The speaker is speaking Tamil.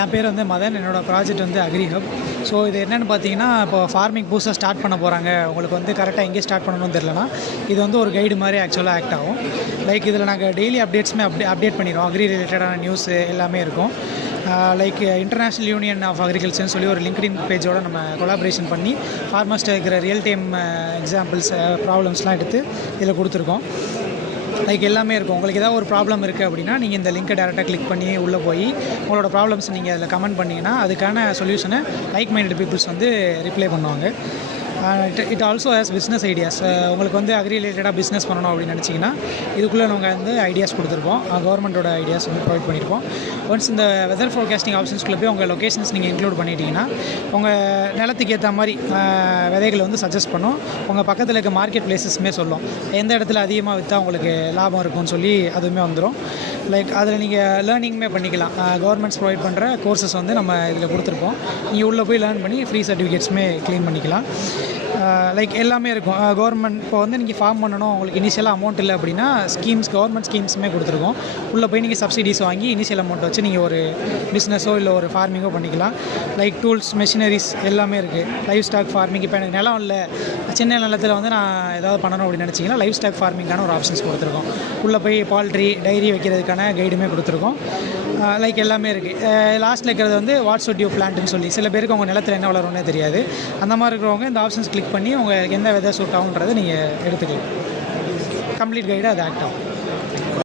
என் பேர் வந்து மதன் என்னோடய ப்ராஜெக்ட் வந்து அக்ரிஹப். ஸோ இது என்னென்னு பார்த்தீங்கன்னா இப்போ ஃபார்மிங் புதுசாக ஸ்டார்ட் பண்ண போகிறாங்க உங்களுக்கு வந்து கரெக்டாக எங்கே ஸ்டார்ட் பண்ணணும்னு தெரிலனா இது வந்து ஒரு கைடு மாதிரி ஆக்சுவலாக ஆக்ட் ஆகும். லைக் இதில் நாங்கள் டெய்லி அப்டேட்ஸுமே அப்டே அப்டேட் பண்ணிடுவோம் அக்ரி ரிலேட்டடான நியூஸ் எல்லாமே இருக்கும். லைக் இன்டர்நேஷ்னல் யூனியன் ஆஃப் அக்ரிகல்ச்சர்னு சொல்லி ஒரு லிங்க்டின் பேஜோட நம்ம கொலாபரேஷன் பண்ணி ஃபார்மர்ஸ்ட்டு இருக்கிற ரியல் டைம் எக்ஸாம்பிள்ஸ் ப்ராப்ளம்ஸ்லாம் எடுத்து இதில் கொடுத்துருக்கோம். லைக் எல்லாமே இருக்கும். உங்களுக்கு ஏதாவது ஒரு ப்ராப்ளம் இருக்குது அப்படின்னா நீங்கள் இந்த லிங்க்கை டேரெக்டாக கிளிக் பண்ணி உள்ளே போய் உங்களோட ப்ராப்ளம்ஸ் நீங்கள் அதில் கமெண்ட் பண்ணிங்கன்னா அதுக்கான சொல்யூஷனை லைக் மைண்டட் பீப்புள்ஸ் வந்து ரிப்ளை பண்ணுவாங்க. It also has business ideas உங்களுக்கு வந்து அக்ரி ரிலேட்டடாக பிஸ்னஸ் பண்ணணும் அப்படின்னு நினச்சிங்கன்னா இதுக்குள்ளே நாங்கள் வந்து ஐடியாஸ் கொடுத்துருப்போம். கவர்மெண்ட்டோட ஐடியாஸ் வந்து ப்ரொவைட் பண்ணியிருக்கோம் ஒன்ஸ் இந்த வெதர் ஃபோர்காஸ்டிங் ஆப்ஷன்ஸ்குள்ளே போய் உங்கள் லொக்கேஷன்ஸ் நீங்கள் இன்க்ளூட் பண்ணிட்டீங்கன்னா உங்கள் நிலத்துக்கு ஏற்ற மாதிரி விதைகளை வந்து சஜஸ்ட் பண்ணும். உங்கள் பக்கத்தில் இருக்க மார்க்கெட் பிளேசஸுமே சொல்லும். எந்த இடத்துல அதிகமாக விற்றா உங்களுக்கு லாபம் இருக்கும்னு சொல்லி அதுவுமே வந்துடும் லைக் அதில் நீங்கள் லேர்னிங்குமே பண்ணிக்கலாம். கவர்மெண்ட்ஸ் ப்ரொவைட் பண்ணுற கோர்சஸ் வந்து நம்ம இதில் கொடுத்துருப்போம் நீங்கள் உள்ளே போய் லேர்ன் பண்ணி ஃப்ரீ சர்டிஃபிகேட்ஸுமே க்ளீன் பண்ணிக்கலாம். லைக் எல்லாமே இருக்கும். கவர்மெண்ட் இப்போ வந்து நீங்கள் ஃபார்ம் பண்ணணும். உங்களுக்கு இனிஷியலாக அமௌண்ட் இல்லை அப்படின்னா ஸ்கீம்ஸ் கவர்மெண்ட் ஸ்கீம்ஸுமே கொடுத்துருக்கோம். உள்ளே போய் நீங்கள் சப்சிடிஸ் வாங்கி இனிஷியல் அமௌண்ட் வச்சு நீங்கள் ஒரு பிஸ்னஸோ இல்லை ஒரு ஃபார்மிங்கோ பண்ணிக்கலாம். லைக் டூல்ஸ் மெஷினரிஸ் எல்லாமே இருக்குது லைவ் ஸ்டாக் ஃபார்மிங் இப்போ எனக்கு நிலம் இல்லை. சின்ன நிலத்தில் வந்து நான் ஏதாவது பண்ணணும் அப்படின்னு நினச்சிங்கன்னா லைவ் ஸ்டாக் ஃபார்மிங்கான ஒரு ஆப்ஷன்ஸ் கொடுத்துருக்கோம். உள்ளே போய் பால்ட்ரி டைரி வைக்கிறதுக்கான கைடுமே கொடுத்துருக்கோம். லைக் எல்லாமே இருக்குது லாஸ்ட்டில் இருக்கிறது வந்து வாட்ஸ் யூ பிளான்ட்னு சொல்லி. சில பேருக்கு உங்கள் நிலத்தில் என்ன வளரும்னே தெரியாது. அந்த மாதிரி இருக்கிறவங்க இந்த ஆப்ஷன்ஸ் கிளிக் பண்ணி உங்கள் எந்த வெதர் சூட் ஆகுன்றதை நீங்கள் எடுத்துக்கலாம். கம்ப்ளீட் கைடு அது ஆக்ட் ஆகும்.